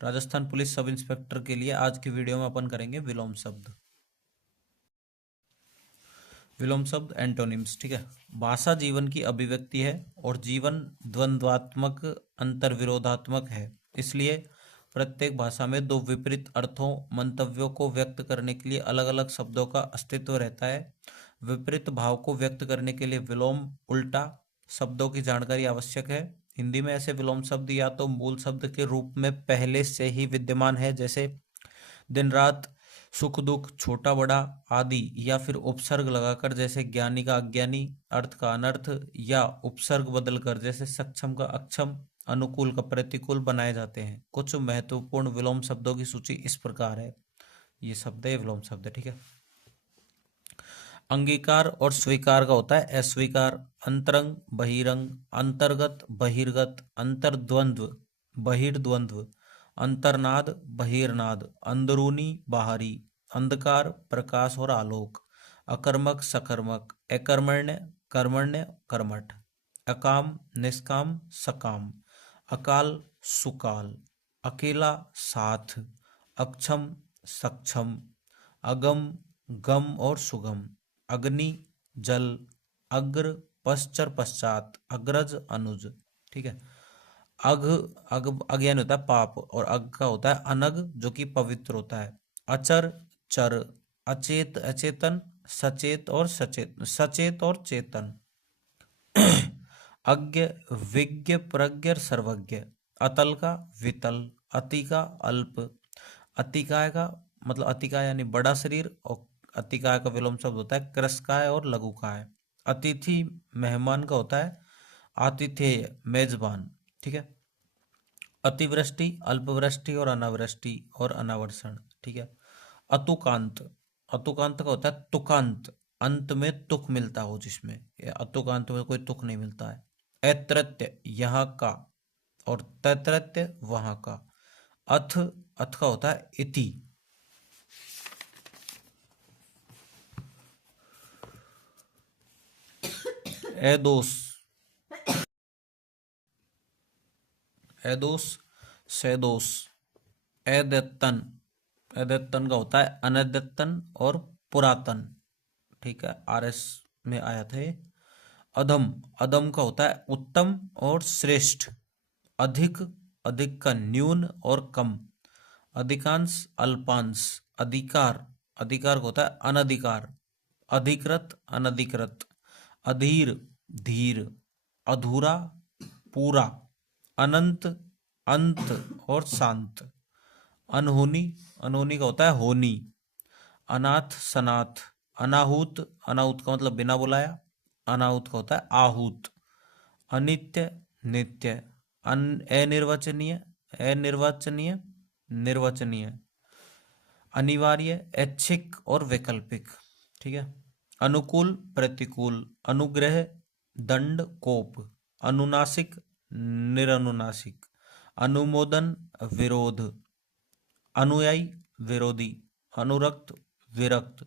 Rajasthan police sub inspector के लिए आज की वीडियो में अपन करेंगे विलोम शब्द। विलोम शब्द एंटोनिम्स। ठीक है। भाषा जीवन की अभिव्यक्ति है और जीवन द्वंद्वात्मक अंतर विरोधात्मक है। इसलिए प्रत्येक भाषा में दो विपरीत अर्थों मंतव्यों को व्यक्त करने के लिए अलग अलग शब्दों का अस्तित्व रहता है। विपरीत भाव को व्यक्त करने के लिए विलोम उल्टा शब्दों की जानकारी आवश्यक है। हिंदी में ऐसे विलोम शब्द या तो मूल शब्द के रूप में पहले से ही विद्यमान है, जैसे दिन रात, सुख दुख, छोटा बड़ा आदि, या फिर उपसर्ग लगाकर जैसे ज्ञानी का अज्ञानी, अर्थ का अनर्थ, या उपसर्ग बदलकर जैसे सक्षम का अक्षम, अनुकूल का प्रतिकूल बनाए जाते हैं। कुछ महत्वपूर्ण विलोम शब्दों की सूची इस प्रकार है। ये शब्द है विलोम शब्द। ठीक है। अंगीकार और स्वीकार का होता है अस्वीकार, अंतरंग बहिरंग, अंतर्गत बहिर्गत, अंतर्द्वंद्व बहिर्द्वंद्व, अंतर्नाद बहिर्नाद, अंदरूनी बाहरी, अंधकार प्रकाश और आलोक, अकर्मक सकर्मक, अकर्मण्य कर्मण्य कर्मठ, अकाम निष्काम सकाम, अकाल सुकाल, अकेला साथ, अक्षम सक्षम, अगम गम और सुगम, अग्नि जल, अग्र पश्चर पश्चात, अग्रज अनुज। ठीक है। अघ अग अज्ञान होता है पाप, और अग का होता है अनग जो कि पवित्र होता है। अचर चर, अचेत अचेतन, सचेत और सचेत, सचेत और चेतन, अज्ञ विज्ञ प्रज्ञ सर्वज्ञ, अतल का वितल, अति का अल्प, अतिकाय का मतलब अतिकाय यानी बड़ा शरीर, और अतिकाय का विलोम शब्द होता है कृशकाय और लघुकाय। अतिथि मेहमान का होता है आतिथेय मेजबान। ठीक है। अतिवृष्टि अल्पवृष्टि और अनावृष्टि और अनावर्षण। ठीक है। अतुकांत, अतुकांत का होता है तुकांत, अंत में तुक मिलता हो जिसमें, अतुकांत में कोई तुक नहीं मिलता है। ऐत्रत्य यहाँ का, और तैत्रत्य वहां का। अथ, अथ का होता है इति। एदोस, एदोस सैदोस, एदत्तन, एदत्तन का होता है अनद्यतन और पुरातन। ठीक है। आरएस में आया था ये। अधम, अधम का होता है उत्तम और श्रेष्ठ। अधिक, अधिक का न्यून और कम। अधिकांश अल्पांश। अधिकार, अधिकार का होता है अनधिकार। अधिकृत अनधिकृत। अधीर धीर, अधूरा पूरा, अनंत अंत और शांत। अनहोनी, अनहोनी का होता है होनी। अनाथ सनाथ, अनाहूत, अनाहूत का मतलब बिना बुलाया, अनाहूत का होता है आहूत। अनित्य नित्य, अनिर्वचनीय अनिर्वचनीय निर्वचनीय। अनिवार्य ऐच्छिक और वैकल्पिक। ठीक है। अनुकूल प्रतिकूल, अनुग्रह दंड कोप, अनुनासिक निरनुनासिक, अनुमोदन विरोध, अनुयायी विरोधी, अनुरक्त विरक्त,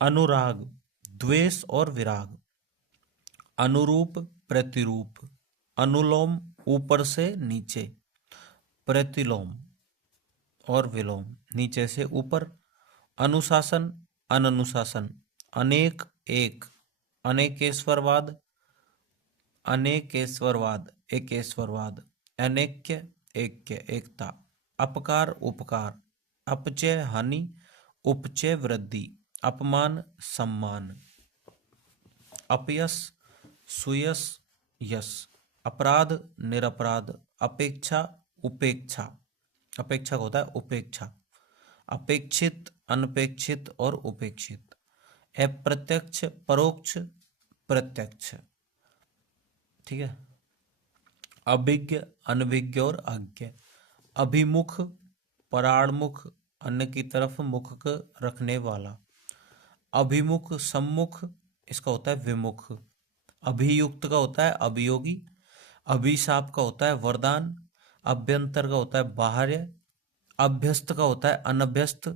अनुराग द्वेष और विराग, अनुरूप प्रतिरूप, अनुलोम ऊपर से नीचे, प्रतिलोम और विलोम नीचे से ऊपर, अनुशासन अननुशासन, अनेक एक, अनेकेश्वरवाद, अनेकेश्वरवाद एकेश्वरवाद, अनेक्य ऐक्य एकता, अपकार उपकार, अपचय हानि, उपचय वृद्धि, अपमान सम्मान, अपयश सुयश यश, अपराध निरपराध, अपेक्षा उपेक्षा, अपेक्षा का होता है उपेक्षा, अपेक्षित अनपेक्षित और उपेक्षित, अप्रत्यक्ष परोक्ष प्रत्यक्ष। ठीक है। अभिज्ञ अनभिज्ञ और अज्ञ, अभिमुख पराणमुख, अन्य की तरफ मुख रखने वाला, अभिमुख सम्मुख, इसका होता है विमुख। अभियुक्त का होता है अभियोगी, अभिशाप का होता है वरदान, अभ्यंतर का होता है बाहर्य, अभ्यस्त का होता है अनभ्यस्त,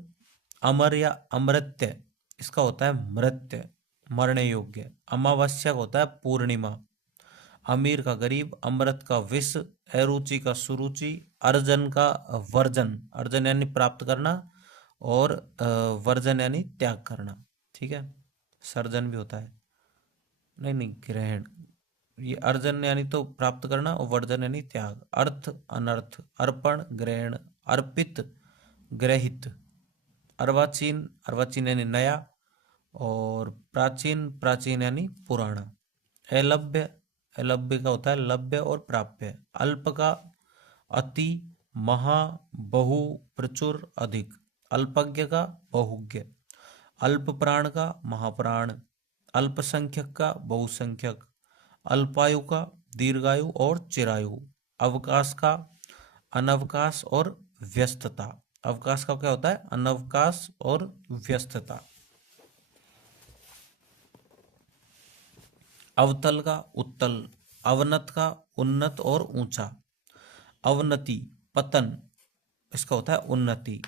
अमर या अमृत्य, इसका होता है मृत्य मरने योग्य, अमावस्या का होता है पूर्णिमा, अमीर का गरीब, अमृत का विष, अरुचि का सुरुचि, अर्जन का वर्जन, अर्जन यानी प्राप्त करना, और वर्जन यानी त्याग करना। ठीक है, सर्जन भी होता है, नहीं नहीं, ग्रहण। ये अर्जन यानी तो प्राप्त करना, और वर्जन यानी त्याग। अर्थ, अनर्थ, अर्पण, ग्रहण, अर्पित, ग्रहित। अर्वाचीन, अर्वाचीन यानी नया, और प्राचीन, प्राचीन यानी पुराना। अलभ्य, अलभ्य का होता है लभ्य और प्राप्य। अल्प का अति, महा, बहु, प्रचुर, अधिक। अल्पज्ञ का बहुज्ञ। अल्प प्राण का महाप्राण। अल्पसंख्यक का बहुसंख्यक। अल्पायु का दीर्घायु और चिरायु। अवकाश का अनवकाश और व्यस्तता। अवकाश का क्या होता है? अनवकाश और व्यस्तता। अवतल का उत्तल। अवनत का उन्नत और ऊंचा। अवनति पतन, इसका होता है उन्नति।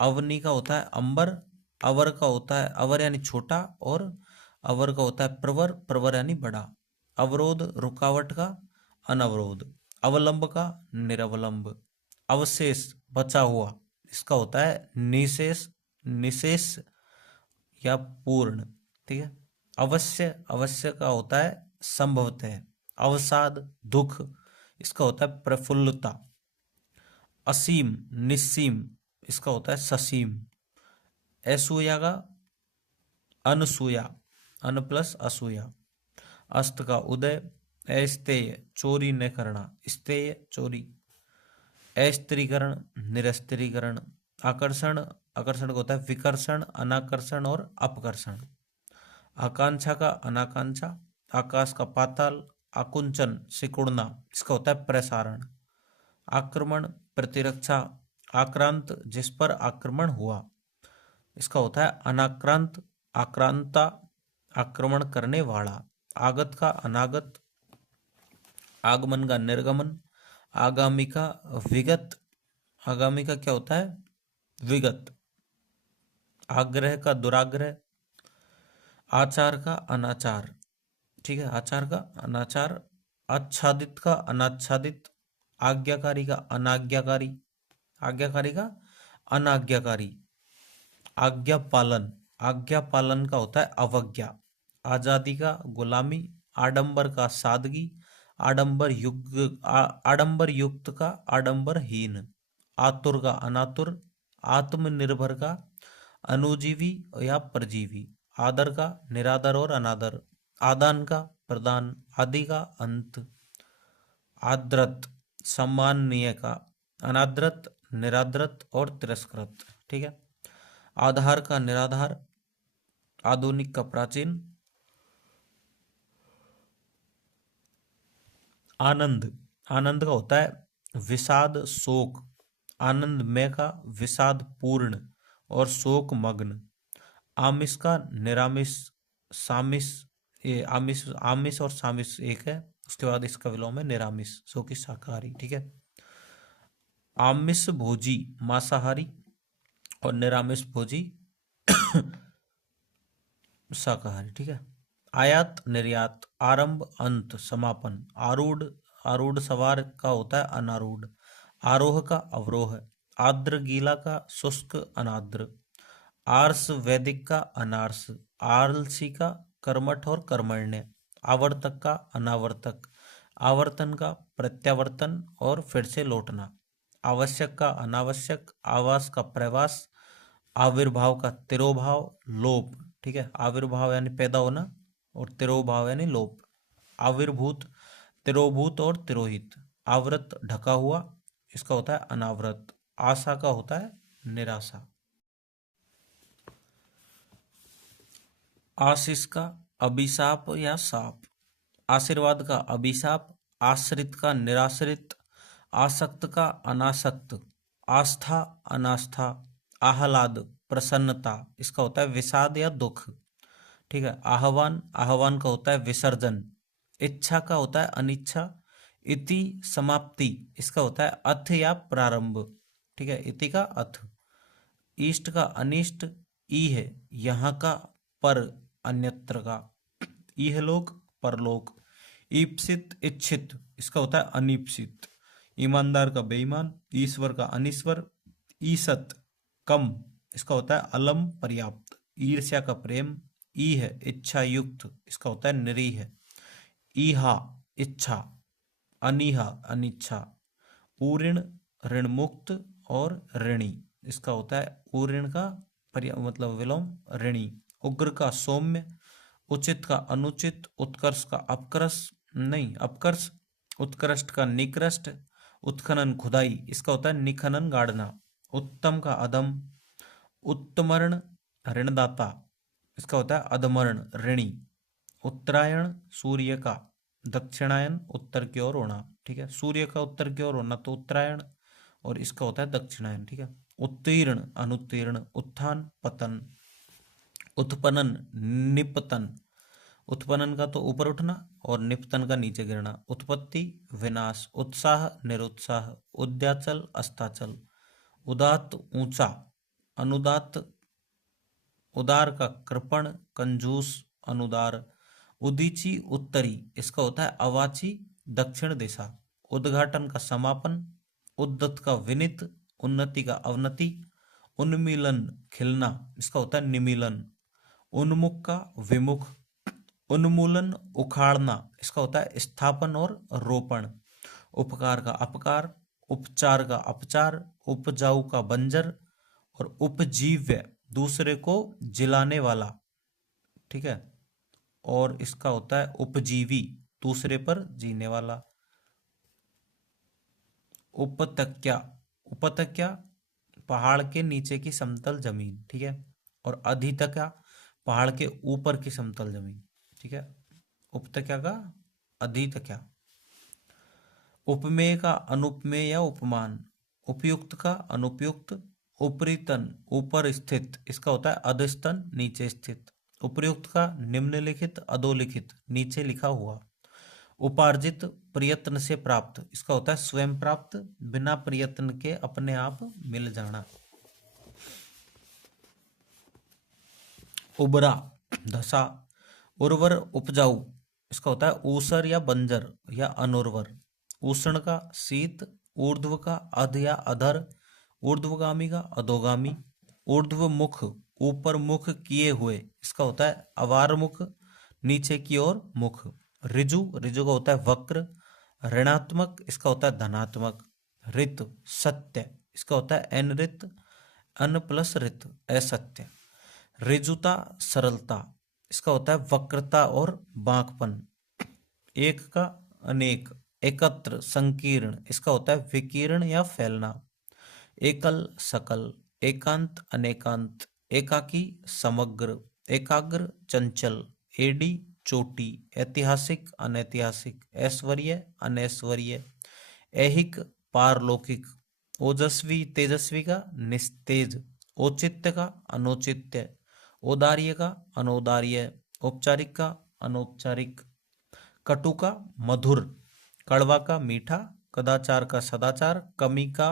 अवनी का होता है अंबर। अवर का होता है, अवर यानी छोटा, और अवर का होता है प्रवर, प्रवर यानी बड़ा। अवरोध रुकावट का अनवरोध। अवलंब का निरवलंब। अवशेष बचा हुआ, इसका होता है निशेष, निशेष या पूर्ण। ठीक है। अवश्य, अवश्य का होता है संभवतः। अवसाद दुख, इसका होता है प्रफुल्लता। असीम निस्सीम, इसका होता है ससीम। असूया का अनसूया, अन प्लस असूया। अस्त का उदय। अस्तेय चोरी न करना, स्तेय चोरी। अस्त्रीकरण निरस्त्रीकरण। आकर्षण, आकर्षण का होता है विकर्षण, अनाकर्षण और अपकर्षण। आकांक्षा का अनाकांक्षा। आकाश का पाताल। आकुंचन सिकुड़ना, इसका होता है प्रसारण। आक्रमण प्रतिरक्षा। आक्रांत जिस पर आक्रमण हुआ, इसका होता है अनाक्रांत। आक्रांता आक्रमण करने वाला। आगत का अनागत। आगमन का निर्गमन। आगामी का विगत। आगामी का क्या होता है? विगत। आग्रह का दुराग्रह। आचार का अनाचार। ठीक है, आचार का अनाचार। आच्छादित का अनाच्छादित। आज्ञाकारी का अनाज्ञाकारी। आज्ञाकारी का अनाज्ञाकारी। आज्ञा पालन, आज्ञा पालन का होता है अवज्ञा। आजादी का गुलामी। आडंबर का सादगी। आडंबर युक्त, आडंबर युक्त का आडंबरहीन। आतुर का अनातुर। आत्मनिर्भर का अनुजीवी या परजीवी। आदर का निरादर और अनादर। आदान का प्रदान। आदि का अंत। आद्रत सम्माननीय का। अनाद्रत निराद्रत और तिरस्कृत। ठीक है। आधार का निराधार। आधुनिक का प्राचीन। आनंद, आनंद का होता है विषाद शोक। आनंदमय का विषाद पूर्ण और शोक मग्न। आमिष का निरामिष। सामिष, ये आमिष, आमिष और सामिष एक है, उसके बाद इसका विलोम है निरामिष, सो की शाकाहारी। ठीक है। आमिष भोजी मांसाहारी, और निरामिष भोजी शाकाहारी। ठीक है। आयात निर्यात। आरंभ अंत समापन। आरूढ़, आरूढ़ सवार का होता है अनारूढ़। आरोह का अवरोह। आर्द्र गीला का शुष्क अनाद्र। आर्स वैदिक का अनार्स। आलसी का कर्मठ और कर्मण्य। आवर्तक का अनावर्तक। आवर्तन का प्रत्यावर्तन और फिर से लौटना। आवश्यक का अनावश्यक। आवास का प्रवास। आविर्भाव का तिरोभाव। लोप, ठीक है, आविर्भाव यानी पैदा होना, और तिरोभाव यानी लोप। आविर्भूत, तिरोभूत और तिरोहित। आवृत ढका हुआ, इसका होता है अनावृत। आशा का होता है निराशा। आशीष का अभिशाप या शाप। आशीर्वाद का अभिशाप। आश्रित का निराश्रित। आसक्त का अनासक्त। आस्था अनास्था। आह्लाद प्रसन्नता, इसका होता है विषाद या दुख। ठीक है। आह्वान, आह्वान का होता है विसर्जन। इच्छा का होता है अनिच्छा। इति समाप्ति, इसका होता है अथ या प्रारंभ। ठीक है, इति का अथ। इष्ट का अनिष्ट। ई है यहाँ का, पर अन्यत्र का। इहलोक परलोक। ईप्सित इच्छित, इसका होता है अनीप्सित। ईमानदार का बेईमान, ईश्वर का अनीश्वर। ईसत कम, इसका होता है अलम पर्याप्त। ईर्ष्या का प्रेम। ई है इच्छा युक्त, इसका होता है निरीह। ईहा इच्छा। अनिहा अनिच्छा। ऊऋण ऋण मुक्त और ऋणी, इसका होता है ऊऋण का मतलब विलोम ऋणी। उग्र का सौम्य। उचित का अनुचित। उत्कर्ष का अपकर्ष। उत्कृष्ट का निकृष्ट। उत्खनन खुदाई, इसका होता है निखनन गाड़ना। उत्तम का अधम। उत्तमर्ण ऋणदाता, इसका होता है अधमर्ण ऋणी। उत्तरायण सूर्य का। दक्षिणायन उत्तर की ओर होना, ठीक है। सूर्य का उत्तर की ओर होना तो उत्तरायण, और इसका होता है दक्षिणायन, ठीक है। उत्तीर्ण अनुत्तीर्ण। उत्थान पतन। उत्पन्न निपतन। उत्पन्न का तो ऊपर उठना और निपतन का नीचे गिरना। उत्पत्ति विनाश। उत्साह निरुत्साह। उद्याचल अस्ताचल। उदात्त ऊंचा। अनुदात्त उदार का कृपण कंजूस अनुदार। उदीची उत्तरी, इसका होता है अवाची दक्षिण दिशा। उद्घाटन का समापन। उद्दत का विनित। उन्नति का अवनति। उन्मीलन खिलना, इसका होता है निमीलन। उन्मुख का विमुख। उन्मूलन उखाड़ना, इसका होता है स्थापन और रोपण। उपकार का अपकार। उपचार का अपचार। उपजाऊ का बंजर। और उपजीव्य दूसरे को जिलाने वाला, ठीक है। और इसका होता है उपजीवी दूसरे पर जीने वाला। उपत्यका। उपत्यका पहाड़ के नीचे की समतल जमीन, ठीक है। और अधितका पहाड़ के ऊपर की समतल जमीन, ठीक है। उपत्यका का अधितका। उपमेय का अनुपमेय या उपमान। उपयुक्त का अनुपयुक्त। उपरितन ऊपर स्थित, इसका होता है अधस्तन नीचे स्थित। उपयुक्त का निम्नलिखित अधोलिखित नीचे लिखा हुआ। उपार्जित प्रयत्न से प्राप्त, इसका होता है स्वयं प्राप्त बिना प्रयत्न के अपने आप मिल जाना। उबरा धसा। उर्वर उपजाऊ, इसका होता है ऊसर या बंजर या अनुर्वर। उष्ण का शीत। ऊर्ध्व का अध या अधर। ऊर्ध्वगामी का अधोगामी। ऊर्ध्व मुख ऊपर मुख किए हुए, इसका होता है अवार मुख नीचे की ओर मुख। ऋजु, ऋजु का होता है वक्र। ऋणात्मक, इसका होता है धनात्मक। ऋत सत्य, इसका होता है अनृत अन प्लस ऋत असत्य। ऋजुता सरलता, इसका होता है वक्रता और बांकपन। एक का अनेक। एकत्र संकीर्ण, इसका होता है विकीर्ण या फैलना। एकल सकल। एकांत अनेकांत। एकाकी समग्र। एकाग्र चंचल। एडी चोटी। ऐतिहासिक अनैतिहासिक। ऐश्वर्य अनैश्वर्य। ऐहिक पारलौकिक। ओजस्वी तेजस्वी का निस्तेज। औचित्य का अनौचित्य। औदार्य का अनौदार्य। औपचारिक का अनौपचारिक। कटु का मधुर। कड़वा का मीठा। कदाचार का सदाचार। कमी का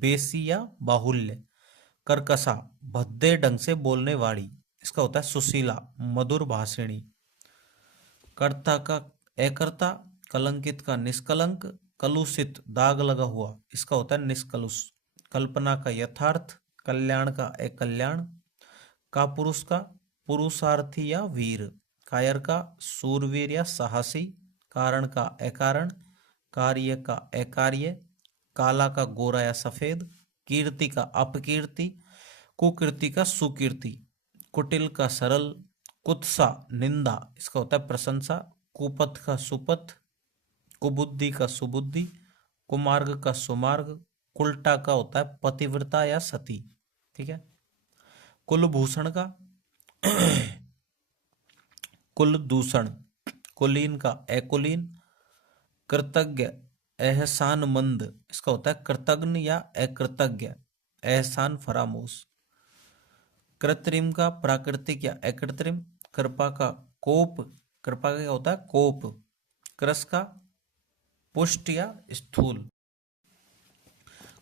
बेसी या बाहुल्य। कर्कशा भद्दे ढंग से बोलने वाली, इसका होता है सुशीला मधुर भाषिणी। कर्ता का अकर्ता। कलंकित का निष्कलंक। कलुषित दाग लगा हुआ, इसका होता है निष्कलुष। कल्पना का यथार्थ। कल्याण का अकल्याण। कापुरुष का पुरुषार्थी या वीर। कायर का सूरवीर या साहसी। कारण का अकारण। कार्य का अकार्य। काला का गोरा या सफेद। कीर्ति का अपकीर्ति। कुकीर्ति का सुकीर्ति। कुटिल का सरल। कुत्सा निंदा, इसका होता है प्रशंसा। कुपथ का सुपथ। कुबुद्धि का सुबुद्धि। कुमार्ग का सुमार्ग। कुलटा का होता है पतिव्रता या सती, ठीक है। कुलभूषण का कुलदूषण। कुलीन का अकुलीन। कृतज्ञ एहसानमंद, इसका होता है कृतज्ञ या अकृतज्ञ। एहसान फरामोश। कृत्रिम का प्राकृतिक या अकृत्रिम। कृपा का कोप। कृपा का क्या होता है कोप। कृश का पुष्ट या स्थूल।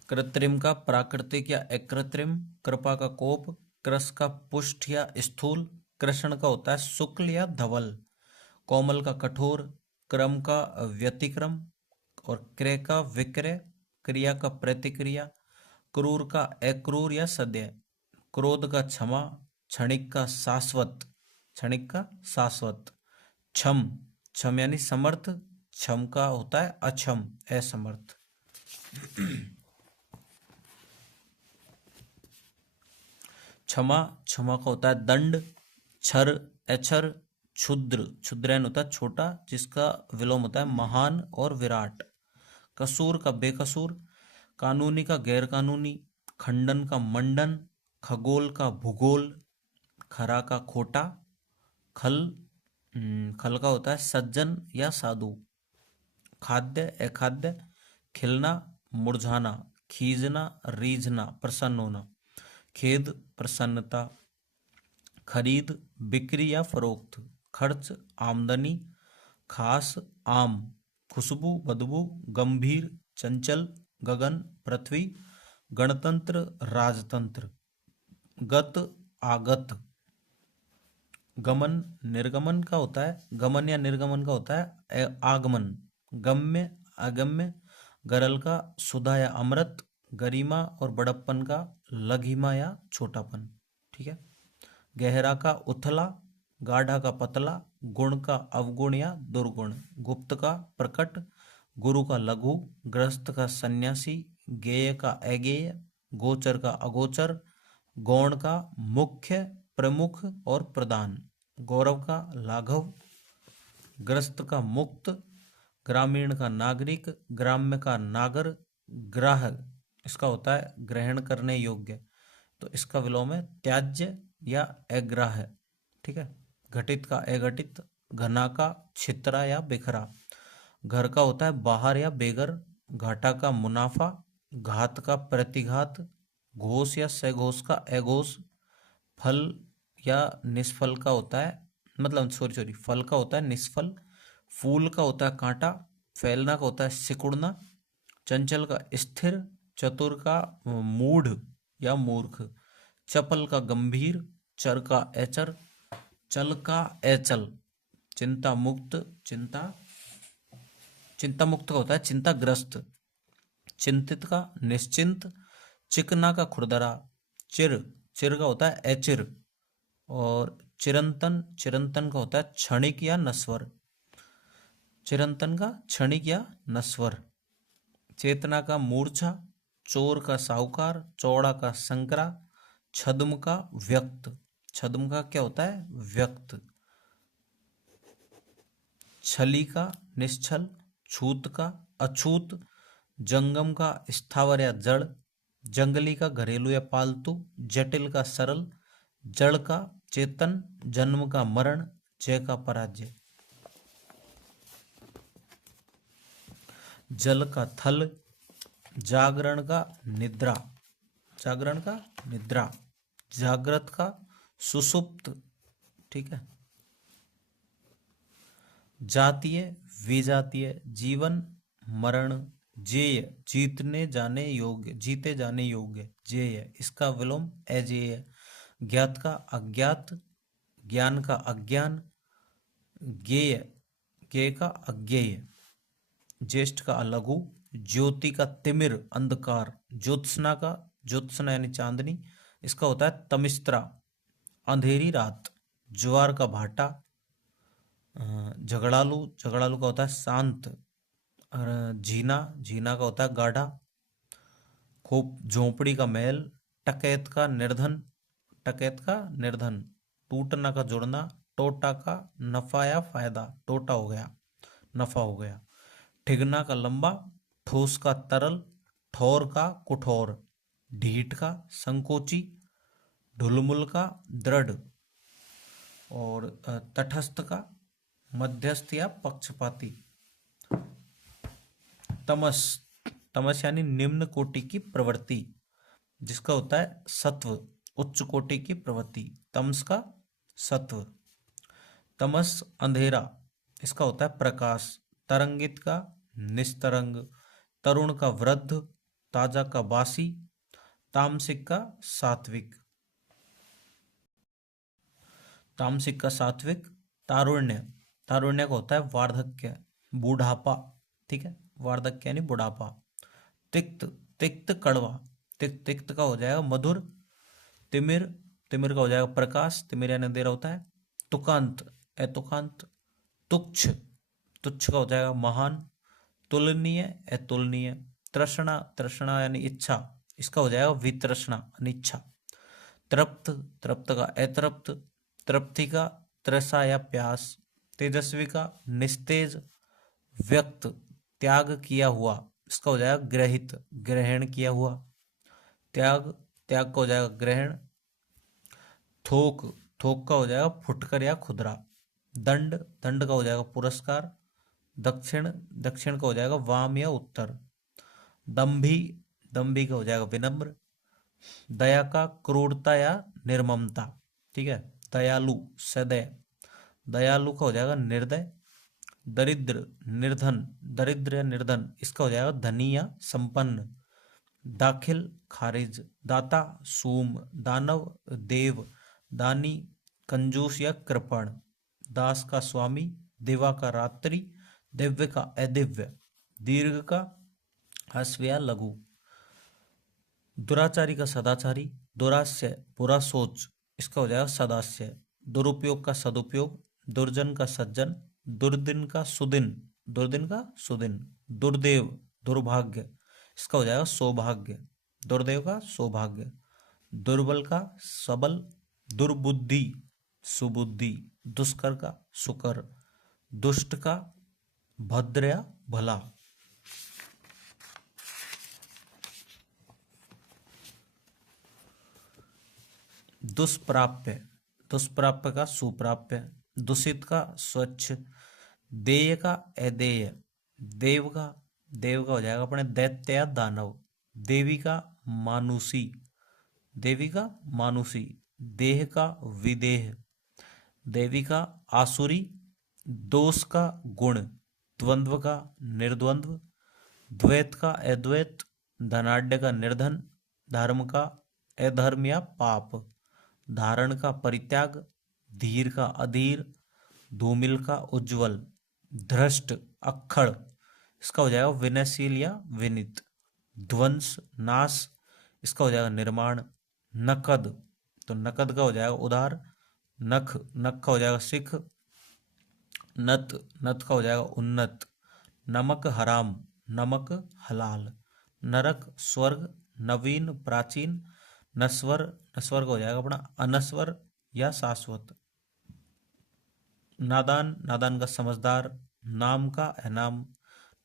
कृत्रिम का प्राकृतिक या अकृत्रिम। कृपा का कोप। कृश का पुष्ट या स्थूल। कृष्ण का होता है शुक्ल या धवल। कोमल का कठोर। क्रम का व्यतिक्रम और क्रय का विक्रय, क्रिया का प्रतिक्रिया, क्रूर का अक्रूर या सद्य, क्रोध का क्षमा, क्षणिक का शाश्वत, क्षणिक का शाश्वत, क्षम, क्षम यानी समर्थ, क्षम का होता है अक्षम, असमर्थ। क्षमा, क्षमा का होता है दंड, क्षर, अक्षर, क्षुद्र, क्षुद्रैन होता है छोटा जिसका विलोम होता है महान और विराट, कसूर का बेकसूर, कानूनी का गैर कानूनी, खंडन का मंडन, खगोल का भूगोल, खरा का खोटा, खल, खल का होता है सज्जन या साधु, खाद्य अखाद्य, खिलना मुरझाना, खींचना रीझना प्रसन्न होना, खेद प्रसन्नता, खरीद बिक्री या फरोख्त, खर्च आमदनी, खास आम, खुशबू बदबू, गंभीर चंचल, गगन पृथ्वी, गणतंत्र राजतंत्र, गत आगत, गमन निर्गमन का होता है, गमन या निर्गमन का होता है आगमन, गम्य अगम्य, गरल का सुधा या अमृत, गरिमा और बड़प्पन का लघिमा या छोटापन। ठीक है। गहरा का उथला, गाढ़ा का पतला, गुण का अवगुण या दुर्गुण, गुप्त का प्रकट, गुरु का लघु, ग्रस्त का सन्यासी, गेय का अगेय, गोचर का अगोचर, गौण का मुख्य प्रमुख और प्रधान, गौरव का लाघव, ग्रस्त का मुक्त, ग्रामीण का नागरिक, ग्राम्य का नागर, ग्राह इसका होता है ग्रहण करने योग्य, तो इसका विलोम है त्याज्य या अग्राह्य। ठीक है। घटित का अघटित, घना का छितरा या बिखरा, घर का होता है बाहर या बेगर, घाटा का मुनाफा, घात का प्रतिघात, घोष या सघोष का अघोष, फल या निष्फल का होता है मतलब सॉरी फल का होता है निष्फल, फूल का होता है कांटा, फैलना का होता है सिकुड़ना, चंचल का स्थिर, चतुर का मूढ़ या मूर्ख, चपल का गंभीर, चर का अचर, चल का अचल, चिंता मुक्त, चिंता मुक्त का होता है चिंताग्रस्त, चिंतित का निश्चिंत, चिकना का खुरदरा, चिर, चिर का होता है अचिर, और चिरंतन, चिरंतन का होता है क्षणिक या नस्वर, चिरंतन का क्षणिक या नस्वर, चेतना का मूर्छा, चोर का साहूकार, चौड़ा का संकरा, छद्म का व्यक्त, छद्म का क्या होता है व्यक्त, छली का निश्छल, छूत का अछूत, जंगम का स्थावर या जड़, जंगली का घरेलू या पालतू, जटिल का सरल, जड़ का चेतन, जन्म का मरण, जय का पराजय, जल का थल, जागरण का निद्रा, जागरण का निद्रा, जागृत का सुषुप्त। ठीक है। जातीय विजातीय, जीवन मरण, जेय जीतने जाने योग्य, जीते जाने योग्य, जेय इसका विलोम अजेय, ज्ञात का अज्ञात, ज्ञान का अज्ञान, ज्ञेय ज्ञेय का अज्ञेय, ज्येष्ठ का अलघु, ज्योति का तिमिर अंधकार, ज्योत्सना का ज्योत्सना यानी चांदनी इसका होता है तमिस्त्रा अंधेरी रात, ज्वार का भाटा, झगड़ालू, झगड़ालू का होता है शांत, और झीना, झीना का होता है गाढ़ा, खूब झोपड़ी का महल, टकैत का निर्धन, टकैत का निर्धन, टूटना का जुड़ना, टोटा का नफा या फायदा, टोटा हो गया नफा हो गया, ठिगना का लंबा, ठोस का तरल, ठोर का कुठोर, ढीठ का संकोची, ढुलमुल का दृढ़, और तटस्थ का मध्यस्थ या पक्षपाती, तमस, तमस यानी निम्न कोटि की प्रवृत्ति जिसका होता है सत्व, उच्च कोटि की प्रवृत्ति, तमस का सत्व, तमस अंधेरा इसका होता है प्रकाश, तरंगित का निस्तरंग, तरुण का वृद्ध, ताजा का बासी, तामसिक का सात्विक, तामसिक का सात्विक, तारुण्य, तारुण्य का होता है वार्धक्य, बूढ़ापा, ठीक है, वार्धक्य यानी बुढ़ापा। तिक्त, तिक्त कड़वा, तिक्त, तिक्त का हो जाएगा मधुर। तिमिर, तिमिर का हो जाएगा प्रकाश, तिमिर यानी अंधेरा होता है। तुकांत, अतुकांत। तुच्छ, तुच्छ का हो जाएगा महान। तुलनीय, अतुलनीय। तृष्णा, तृष्णा यानी इच्छा, इसका हो जाएगा वितृष्णा, अनिच्छा। तृप्त, तृप्त का अतृप्त। तृप्ति का तृषा या प्यास। तेजस्वी का निस्तेज। व्यक्त, त्याग किया हुआ, इसका हो जाएगा ग्रहित, ग्रहण किया हुआ। त्याग, त्याग का हो जाएगा ग्रहण। थोक, थोक का हो जाएगा फुटकर या खुदरा। दंड, दंड का हो जाएगा पुरस्कार। दक्षिण, दक्षिण का हो जाएगा वाम या उत्तर। दंभी, दंभी का हो जाएगा विनम्र। दया का क्रूरता या निर्ममता, ठीक है। दयालु, सदय। दयालु का हो जाएगा निर्दय। दरिद्र, निर्धन, दरिद्र या निर्धन, इसका हो जाएगा धनी या संपन्न। दाखिल, खारिज। दाता, सूम। दानव, देव। दानी, कंजूस या कृपण। दास का स्वामी। दिवा का रात्रि। दिव्य का अदिव्य। दीर्घ का हस्व या लघु। दुराचारी का सदाचारी। दुरास्य, बुरा सोच, इसका हो जाएगा सदास्य। दुरुपयोग का सदुपयोग। दुर्जन का सज्जन। दुर्दिन का सुदिन, दुर्दिन का सुदिन। दुर्देव, दुर्भाग्य, इसका हो जाएगा सौभाग्य। दुर्देव का सौभाग्य। दुर्बल का सबल। दुर्बुद्धि, सुबुद्धि। दुष्कर का सुकर। दुष्ट का भद्र या भला। दुष्प्राप्य, दुष्प्राप्य का सुप्राप्य। दूषित का स्वच्छ। देय का अदेय। देव का, देव का हो जाएगा अपने दैत्य या दानव। देवी का मानुषी, देवी का मानुषी। देह का विदेह। देवी का आसुरी। दोष का गुण। द्वंद्व का निर्द्वंद्व। द्वैत का अद्वैत। धनाढ्य का निर्धन। धर्म का अधर्म या पाप। धारण का परित्याग। धीर का अधीर। धूमिल का उज्जवल। धृष्ट, अक्खड़, इसका हो जाएगा विनयशील या विनित। ध्वंस, नाश, इसका हो जाएगा निर्माण। नकद, तो नकद का हो जाएगा उधार। नख, नख का हो जाएगा सिख। नत, नत का हो जाएगा उन्नत। नमक हराम, नमक हलाल। नरक, स्वर्ग। नवीन, प्राचीन। नस्वर, नस्वर का हो जाएगा अपना अनस्वर या शाश्वत। नादान, नादान का समझदार। नाम का अनाम।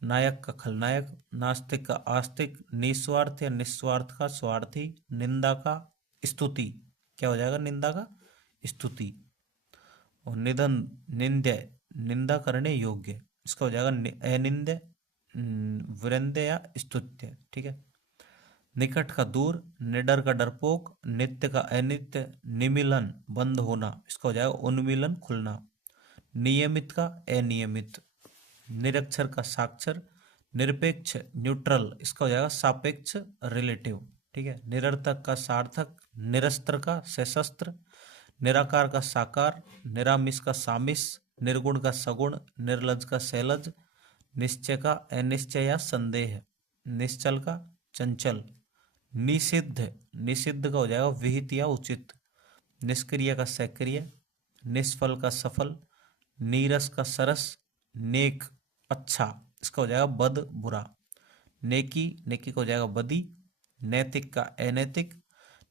नायक का खलनायक। नास्तिक का आस्तिक। निस्वार्थ या निस्वार्थ का स्वार्थी। निंदा का स्तुति, क्या हो जाएगा निंदा का स्तुति। और निधन, निंद्य, निंदा करने योग्य, इसका हो जाएगा अनिंद्य, वृंद्य या स्तुत्य, ठीक है। निकट का दूर। निडर का डरपोक। नित्य का अनित्य। निमिलन, बंद होना, इसका हो जाएगा उन्मिलन, खुलना। नियमित का अनियमित। निरक्षर का साक्षर। निरपेक्ष, न्यूट्रल, इसका हो जाएगा सापेक्ष, रिलेटिव, ठीक है। निरर्थक का सार्थक। निरस्त्र का सशस्त्र। निराकार का साकार। निरामिष का सामिष। निर्गुण का सगुण। निर्लज का सैलज। निश्चय का अनिश्चय या संदेह। निश्चल का चंचल। निषिद्ध, निषिद्ध का हो जाएगा विहित या उचित। निष्क्रिय का सक्रिय। निष्फल का सफल। नीरस का सरस। नेक, अच्छा, इसका हो जाएगा बद, बुरा। नेकी, नेकी का हो जाएगा बदी। नैतिक का अनैतिक।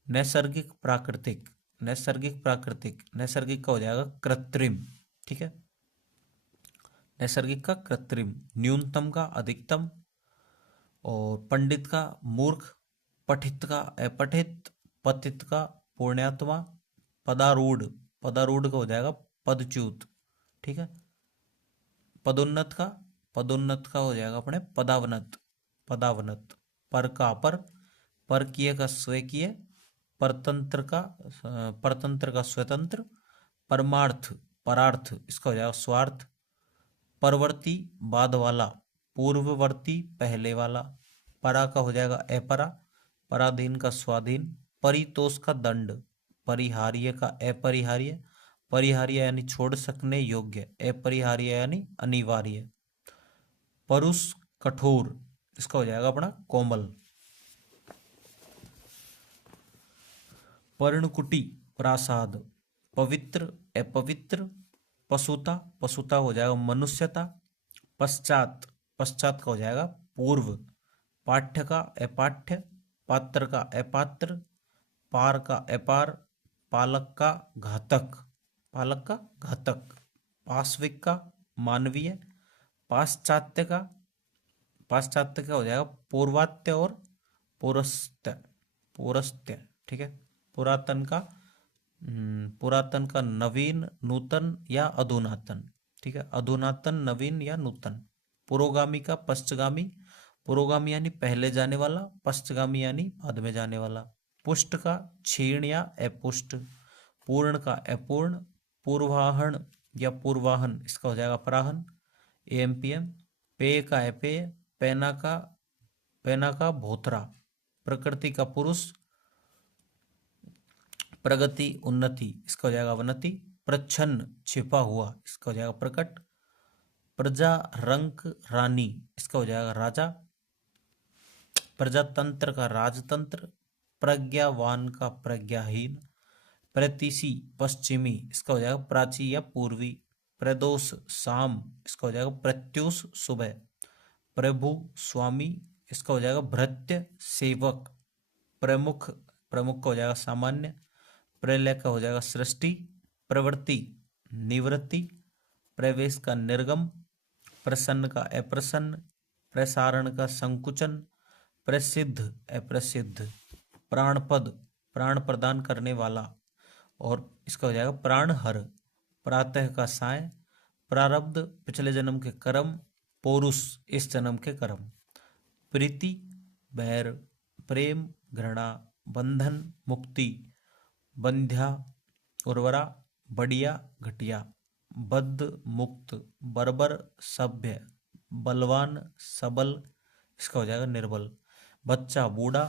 नैसर्गिक, प्राकृतिक। नैसर्गिक, प्राकृतिक। नैसर्गिक का हो जाएगा कृत्रिम, ठीक है। नैसर्गिक का कृत्रिम। न्यूनतम का अधिकतम। और पंडित का मूर्ख। पठित का अपठित। पतित का पुण्यात्मा। पदारूढ़, पदारूढ़ का हो जाएगा पदच्युत, ठीक है। पदोन्नत का, पदोन्नत का हो जाएगा अपने पदावनत, पदावनत। पर का अपर। परकीय का स्वकीय। परतंत्र का, परतंत्र का स्वतंत्र। परमार्थ, परार्थ, इसका हो जाएगा स्वार्थ। परवर्ती, बाद वाला। पूर्ववर्ती, पहले वाला। परा का हो जाएगा अपरा। पराधीन का स्वाधीन। परितोष का दंड। परिहार्य का अपरिहार्य। परिहार्य यानी छोड़ सकने योग्य। अपरिहार्य यानी अनिवार्य। परुष कठोर, इसका हो जाएगा अपना कोमल। पर्णकुटी प्रासाद, पवित्र अपवित्र, पशुता, पशुता हो जाएगा मनुष्यता, पश्चात, पश्चात का हो जाएगा पूर्व, पाठ्य का अपाठ्य, पात्र का अपात्र, पार का अपार, पालक का घातक, पालक का घातक, पाश्विक का मानवीय, पाश्चात्य का, पाश्चात्य का हो जाएगा पूर्वात्य और पौरस्त्य, पौरस्त्य, ठीक है। पुरातन का पुरातन का नवीन, नूतन या अधुनातन, ठीक है, अधुनातन, नवीन या नूतन। पुरोगामी का पश्चगामी, पुरोगामी यानी पहले जाने वाला, पश्चगामी यानी बाद में जाने वाला। पुष्ट का क्षीण या अपुष्ट, पूर्ण का अपूर्ण, पूर्वाहन या पूर्वाहन, इसका हो जाएगा पराहन, एएमपीएम। पेय का अपेय, पैना का भोथरा, प्रकृति का पुरुष, प्रगति उन्नति, इसका हो जाएगा अवनति। प्रच्छन्न छिपा हुआ, इसका हो जाएगा प्रकट। प्रजा रंक रानी, इसका हो जाएगा राजा। प्रजातंत्र का राजतंत्र, प्रज्ञावान का प्रज्ञाहीन। प्रतीसी पश्चिमी, इसका हो जाएगा प्राची या पूर्वी। प्रदोष शाम, इसका हो जाएगा प्रत्युष सुबह। प्रभु स्वामी, इसका हो जाएगा भृत्य सेवक। प्रमुख, प्रमुख का हो जाएगा सामान्य। प्रलय का हो जाएगा सृष्टि। प्रवृत्ति निवृत्ति। प्रवेश का निर्गम। प्रसन्न का अप्रसन्न। प्रसारण का संकुचन। प्रसिद्ध अप्रसिद्ध। प्राणपद, प्राण प्रदान करने वाला, और इसका हो जाएगा प्राणहर। प्रातः का साय। प्रारब्ध पिछले जन्म के कर्म। पौरुष इस जन्म के कर्म। प्रीति बैर। प्रेम घृणा। बंधन मुक्ति। बंध्या उर्वरा। बढ़िया घटिया। बद्ध मुक्त। बर्बर सभ्य। बलवान सबल, इसका हो जाएगा निर्बल। बच्चा बूढ़ा।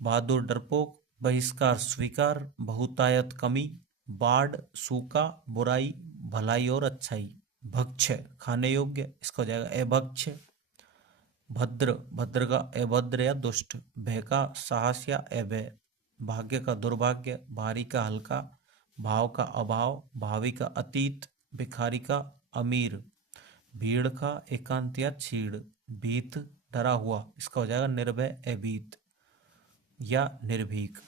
बहादुर डरपोक। बहिष्कार स्वीकार। बहुतायत कमी। बाढ़ सूखा। बुराई भलाई और अच्छाई। भक्ष्य खाने योग्य, इसका हो जाएगा अभक्ष्य। भद्र, भद्र का अभद्र या दुष्ट। भय का साहस या अभय। भाग्य का दुर्भाग्य। भारी का हल्का। भाव का अभाव। भावी का अतीत। भिखारी का अमीर। भीड़ का एकांत या छीड़। भीत डरा हुआ, इसका हो जाएगा निर्भय अभीत या निर्भीक।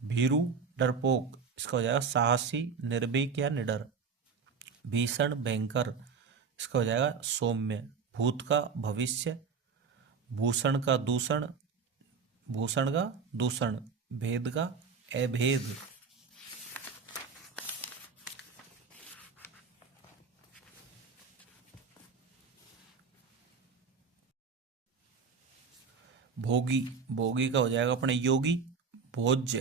भीरू डरपोक, इसका हो जाएगा साहसी निर्भीक या निडर। भीषण भयंकर, इसका हो जाएगा सौम्य। भूत का भविष्य। भूषण का दूषण। भूषण का दूषण। भेद का अभेद। भोगी, भोगी का हो जाएगा अपने योगी। भोज्य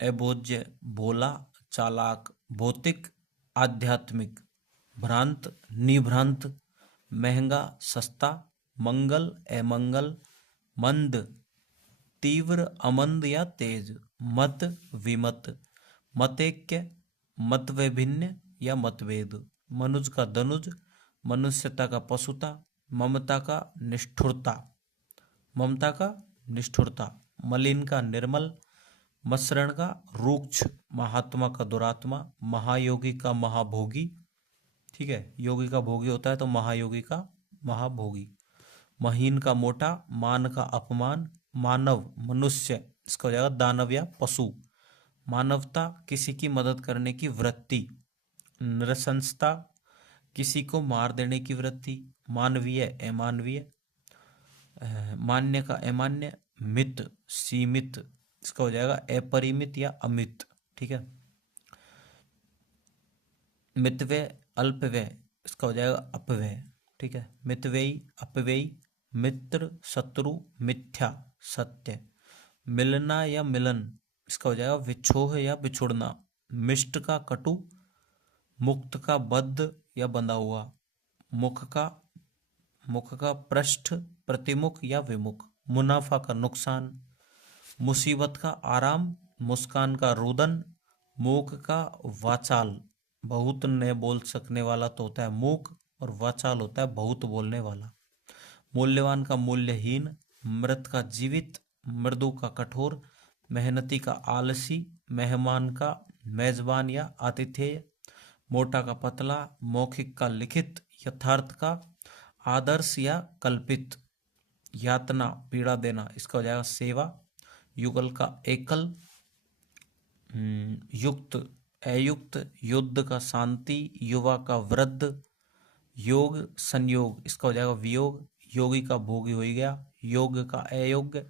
अभोज्य। भोला चालाक। भौतिक आध्यात्मिक। भ्रांत निभ्रांत। महंगा सस्ता। मंगल अमंगल। मंद तीव्र अमंद या तेज। मत विमत। मतैक्य मत विभिन्न या मतभेद। मनुज का धनुज। मनुष्यता का पशुता। ममता का निष्ठुरता। ममता का निष्ठुरता। मलिन का निर्मल। मसरण का रूक्ष। महात्मा का दुरात्मा। महायोगी का महाभोगी, ठीक है, योगी का भोगी होता है तो महायोगी का महाभोगी। महीन का मोटा। मान का अपमान। मानव मनुष्य, इसका हो जाएगा दानव या पशु। मानवता किसी की मदद करने की वृत्ति। नृशंसता किसी को मार देने की वृत्ति। मानवीय अमानवीय। मान्य का अमान्य। मित सीमित, इसका हो जाएगा अपरिमित या अमित, ठीक है। मितव्यय अल्पव्यय, इसका हो जाएगा अपव्यय, ठीक है। मितव्ययी अपव्ययी। मित्र शत्रु। मिथ्या सत्य। मिलना या मिलन, इसका हो जाएगा विछोह या बिछुड़ना। मिष्ट का कटु। मुक्त का बद्ध या बंधा हुआ। मुख का पृष्ठ प्रतिमुख या विमुख। मुनाफा का नुकसान। मुसीबत का आराम। मुस्कान का रुदन। मूक का वाचाल, बहुत न बोल सकने वाला तो होता है मूक, और वाचाल होता है बहुत बोलने वाला। मूल्यवान का मूल्यहीन, मृत का जीवित, मृदु का कठोर, मेहनती का आलसी, मेहमान का मेजबान या आतिथेय, मोटा का पतला, मौखिक का लिखित, यथार्थ का आदर्श या कल्पित, यातना पीड़ा देना, इसका हो जाएगा सेवा, युगल का एकल, युक्त अयुक्त, युद्ध का शांति, युवा का वृद्ध, योग संयोग, इसका हो जाएगा वियोग, योगी का भोगी हो गया, योग का अयोग्य,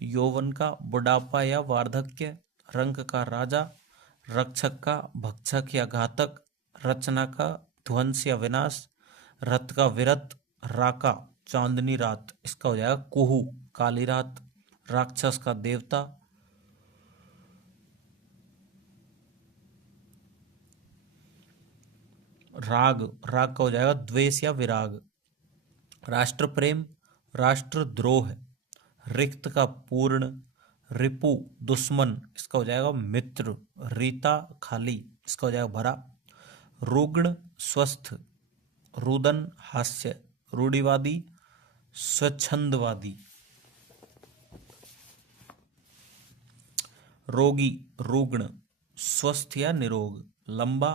यौवन का बुढ़ापा या वार्धक्य, रंग का राजा, रक्षक का भक्षक या घातक, रचना का ध्वंस या विनाश, रथ का विरत, राका चांदनी रात, इसका हो जाएगा कुहू काली रात, राक्षस का देवता, राग, राग का हो जाएगा द्वेष या विराग, राष्ट्र प्रेम, राष्ट्र द्रोह, रिक्त का पूर्ण, रिपु दुश्मन, इसका हो जाएगा मित्र, रीता खाली, इसका हो जाएगा भरा, रुग्ण स्वस्थ, रुदन हास्य, रूढ़िवादी स्वच्छंदवादी, रोगी रुग्ण, स्वस्थ या निरोग, लंबा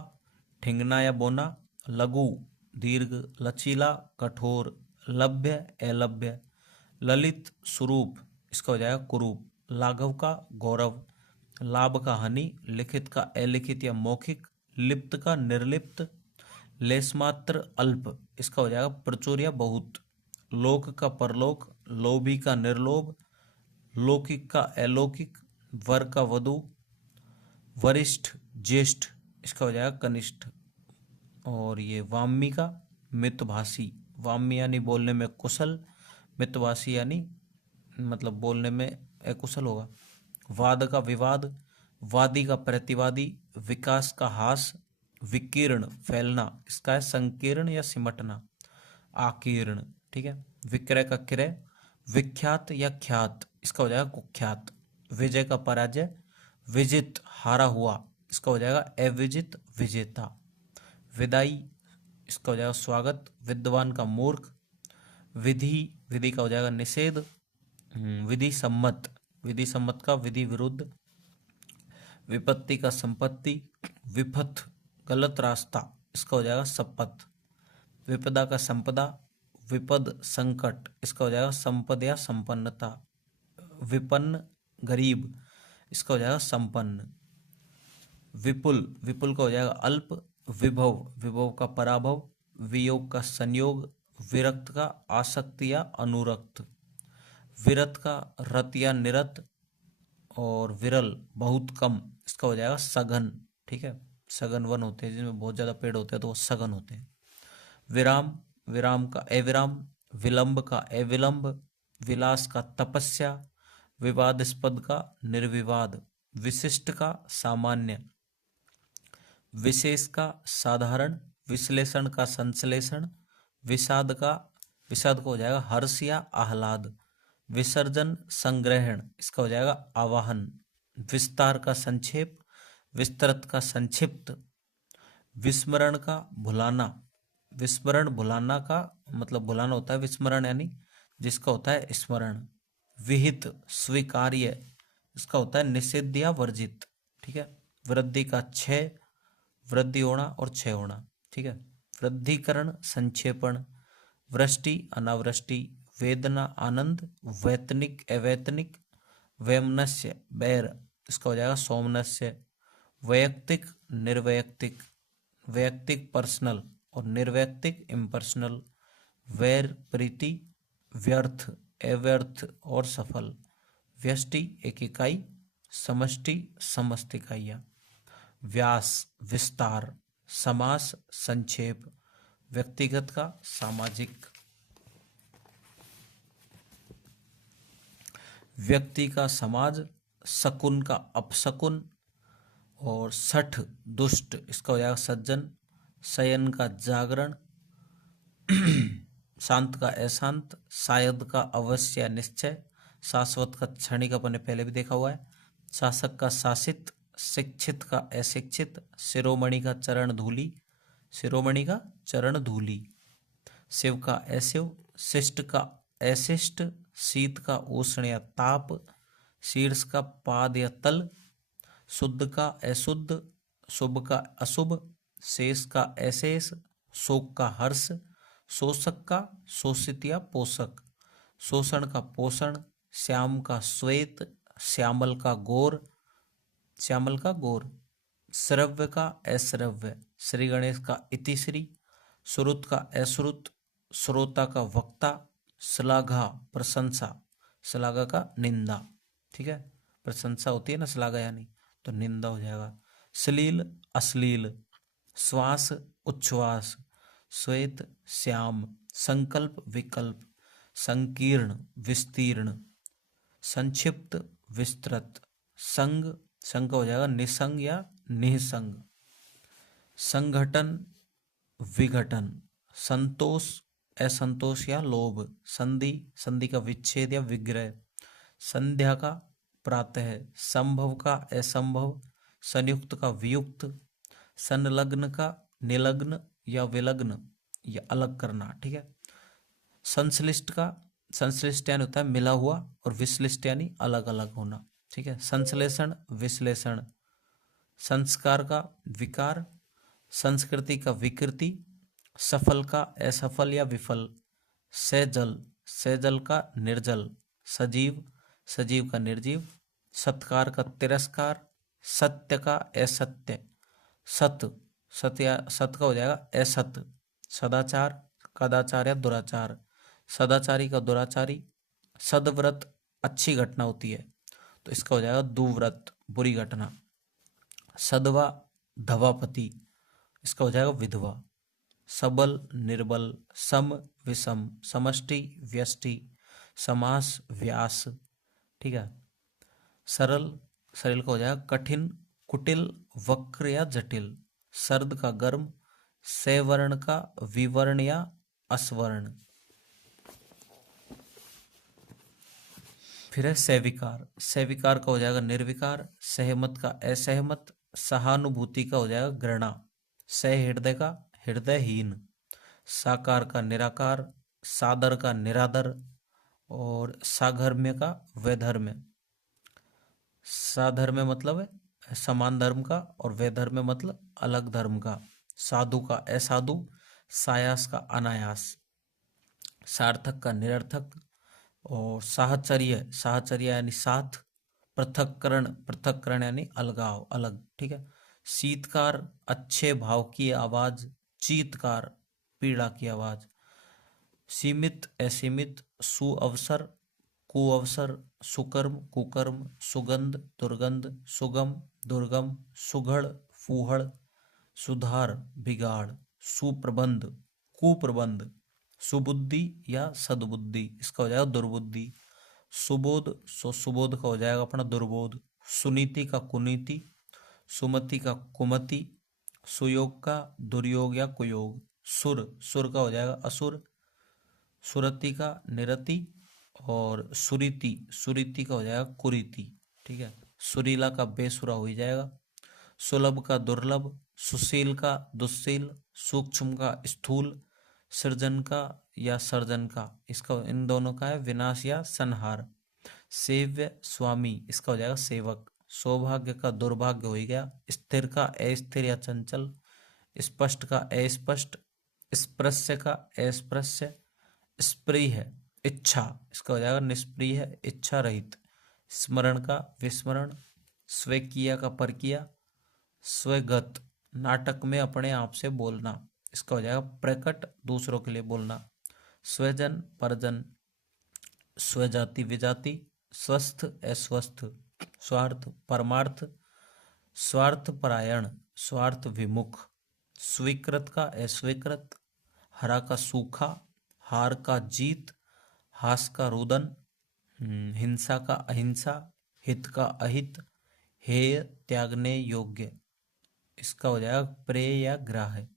ठिंगना या बोना, लघु दीर्घ, लचीला कठोर, लभ्य अलभ्य, ललित स्वरूप, इसका हो जाएगा कुरूप, लाघव का गौरव, लाभ का हानि, लिखित का अलिखित या मौखिक, लिप्त का निर्लिप्त, लेशमात्र अल्प, इसका हो जाएगा प्रचुर या बहुत, लोक का परलोक, लोभी का निर्लोभ, लौकिक का अलौकिक, वर का वधु, वरिष्ठ ज्येष्ठ, इसका हो जाएगा कनिष्ठ, और ये वामी का मितभाषी, वामी यानी बोलने में कुशल, मितभाषी यानी मतलब बोलने में अकुशल होगा, वाद का विवाद, वादी का प्रतिवादी, विकास का हास, विकीर्ण फैलना, इसका है संकीर्ण या सिमटना, आकीर्ण, ठीक है, विक्रय का क्रय, विख्यात या ख्यात, इसका हो जाएगा कुख्यात, विजय का पराजय, विजित हारा हुआ, इसका हो जाएगा अविजित विजेता, विदाई, इसका हो जाएगा स्वागत, विद्वान का मूर्ख, विधि, विधि का हो जाएगा निषेध, विधि सम्मत, विधि सम्मत का विधि विरुद्ध, विपत्ति का संपत्ति, विपथ गलत रास्ता, इसका हो जाएगा संपत, विपदा का संपदा, विपद संकट, इसका हो जाएगा संपद या संपन्नता, विपन्न गरीब, इसका हो जाएगा संपन्न, विपुल, विपुल का हो जाएगा अल्प, विभव, विभव का पराभव, वियोग का संयोग, विरक्त का आसक्ति या अनुरक्त, विरत का रत या निरत, और विरल बहुत कम, इसका हो जाएगा सघन, ठीक है, सघन वन होते हैं जिनमें बहुत ज़्यादा पेड़ होते हैं तो वो सघन होते हैं, विराम, विराम का अविराम, विलंब का अविलंब, विलास का तपस्या, विवादास्पद का निर्विवाद, विशिष्ट का सामान्य, विशेष का साधारण, विश्लेषण का संश्लेषण, विषाद का हो जाएगा हर्ष या आह्लाद, विसर्जन संग्रहण, इसका हो जाएगा आवाहन, विस्तार का संक्षेप, विस्तृत का संक्षिप्त, विस्मरण का भुलाना, विस्मरण भुलाना का मतलब भुलाना होता है, विस्मरण यानी जिसका होता है स्मरण, विहित स्वीकार्य, इसका होता है निषिद्ध या वर्जित, ठीक है, वृद्धि का क्षय, वृद्धि होना और क्षय होना, ठीक है, वृद्धिकरण संक्षेपण, वृष्टि अनावृष्टि, वेदना आनंद, वैतनिक अवैतनिक, वैमनस्य बैर, इसका हो जाएगा सौमनस्य, वैयक्तिक निर्वैयक्तिक, वैयक्तिक पर्सनल और निर्वैयक्तिक इम्पर्सनल, वैर प्रीति, व्यर्थ अव्यर्थ और सफल, व्यष्टि एक इकाई, समष्टि समस्त इकाइयाँ, व्यास विस्तार, समास संक्षेप, व्यक्तिगत का सामाजिक, व्यक्ति का समाज, शकुन का अपशकुन, और सठ दुष्ट, इसका हो जाएगा सज्जन, शयन का जागरण, शांत का अशांत, शायद का अवश्य या निश्चय, शाश्वत का क्षणिक, अपने पहले भी देखा हुआ है, शासक का शासित, शिक्षित का अशिक्षित, शिरोमणि का चरण धूली, शिरोमणि का चरण धूली, शिव का अशिव, शिष्ट का अशिष्ट, शीत का उष्ण या ताप, शीर्ष का पाद या तल, शुद्ध का अशुद्ध, शुभ का अशुभ, शेष का अशेष, शोक का हर्ष, शोषक का शोषित या पोषक, शोषण का पोषण, श्याम का श्वेत, श्यामल का गोर, श्यामल का गोर, श्रव्य का अश्रव्य, श्री गणेश का इतिश्री, श्रुत का अश्रुत, श्रोता का वक्ता, श्लाघा प्रशंसा, श्लाघा का निंदा। ठीक है, प्रशंसा होती है ना श्लाघा यानी, तो निंदा हो जाएगा। श्लील अश्लील, श्वास उच्छ्वास, श्वेत श्याम, संकल्प विकल्प, संकीर्ण विस्तीर्ण, संक्षिप्त विस्तृत, संग, संग का हो जाएगा निसंग या निसंग, संगठन विघटन, संतोष असंतोष या लोभ, संधि, संधि का विच्छेद या विग्रह, संध्या का प्रातः, संभव का असंभव, संयुक्त का वियुक्त, संलग्न का निलग्न या विलग्न या अलग करना। ठीक है, संश्लिष्ट का, संश्लिष्ट यानी होता है मिला हुआ, और विश्लिष्ट यानी अलग अलग होना। ठीक है, संश्लेषण विश्लेषण, संस्कार का विकार, संस्कृति का विकृति, सफल का असफल या विफल, सेजल, सेजल का निर्जल, सजीव, सजीव का निर्जीव, सत्कार का तिरस्कार, सत्य का असत्य, सत, सत्य सत का हो जाएगा असत, सदाचार, कदाचार या दुराचार, सदाचारी का दुराचारी, सदव्रत अच्छी घटना होती है तो इसका हो जाएगा दुव्रत बुरी घटना, सदवा धवापति इसका हो जाएगा विधवा, सबल निर्बल, सम विषम, समष्टि व्यष्टि, समास व्यास। ठीक है, सरल, सरल का हो जाएगा कठिन, कुटिल, वक्र या जटिल, सर्द का गर्म, सवर्ण का विवर्ण या अस्वर्ण। फिर है सविकार, सविकार का हो जाएगा निर्विकार, सहमत का असहमत, सहानुभूति का हो जाएगा घृणा, सहृदय का हृदयहीन, साकार का निराकार, सादर का निरादर, और साधर्म्य का वैधर्म्य। साधर्म्य मतलब है समान धर्म का, और वैधर्म्य मतलब अलग धर्म का, साधु का असाधु, सायास का अनायास, सार्थक का निरर्थक, और साहचर्य, साहचर्य यानी साथ, पृथक्करण, पृथक्करण यानी अलगाव अलग। ठीक है, शीतकार अच्छे भाव की आवाज, चीतकार पीड़ा की आवाज, सीमित असीमित, सुअवसर कुअवसर, सुकर्म कुकर्म, सुगंध दुर्गंध, सुगम दुर्गम, सुघड़ फूहड़, सुधार बिगाड़, सुप्रबंध कुप्रबंध, सुबुद्धि या सद्बुद्धि इसका हो जाएगा दुर्बुद्धि, सुबोध, सुबोध का हो जाएगा अपना दुर्बोध, सुनीति का कुनीति, सुमति का कुमति, सुयोग का दुर्योग या कुयोग, सुर, सुर का हो जाएगा असुर, सुरति का निरति, और सुरीति, सुरीति का हो जाएगा कुरीति। ठीक है, सुरीला का बेसुरा हो जाएगा, सुलभ का दुर्लभ, सुशील का दुस्शील, सूक्ष्म का स्थूल, सृजन का या सर्जन का, इसका इन दोनों का है विनाश या संहार, सेव्य स्वामी इसका हो जाएगा सेवक, सौभाग्य का दुर्भाग्य हो गया, स्थिर का अस्थिर या चंचल, स्पष्ट का अस्पष्ट, स्पृश्य का अस्पृश्य, स्प्रिय है इच्छा इसका हो जाएगा निष्प्रिय है इच्छा रहित, स्मरण का विस्मरण, स्वकीय का परकिया, स्वगत नाटक में अपने आप से बोलना इसका हो जाएगा प्रकट दूसरों के लिए बोलना, स्वजन परजन, स्वजाति विजाति, स्वस्थ अस्वस्थ, स्वार्थ परमार्थ, स्वार्थ परायण, स्वार्थ विमुख, स्वीकृत का अस्वीकृत, हरा का सूखा, हार का जीत, हास का रुदन, हिंसा का अहिंसा, हित का अहित, हेय त्यागने योग्य इसका हो जाएगा प्रेय या ग्राह्य,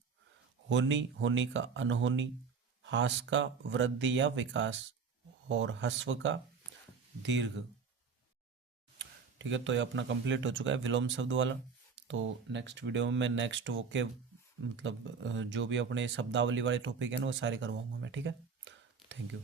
होनी, होनी का अनहोनी, हास का वृद्धि या विकास, और हस्व का दीर्घ। ठीक है, तो ये अपना कंप्लीट हो चुका है विलोम शब्द वाला। तो नेक्स्ट वीडियो में मैं नेक्स्ट वो के मतलब जो भी अपने शब्दावली वाले टॉपिक है ना वो सारे करवाऊंगा मैं। ठीक है, थैंक यू।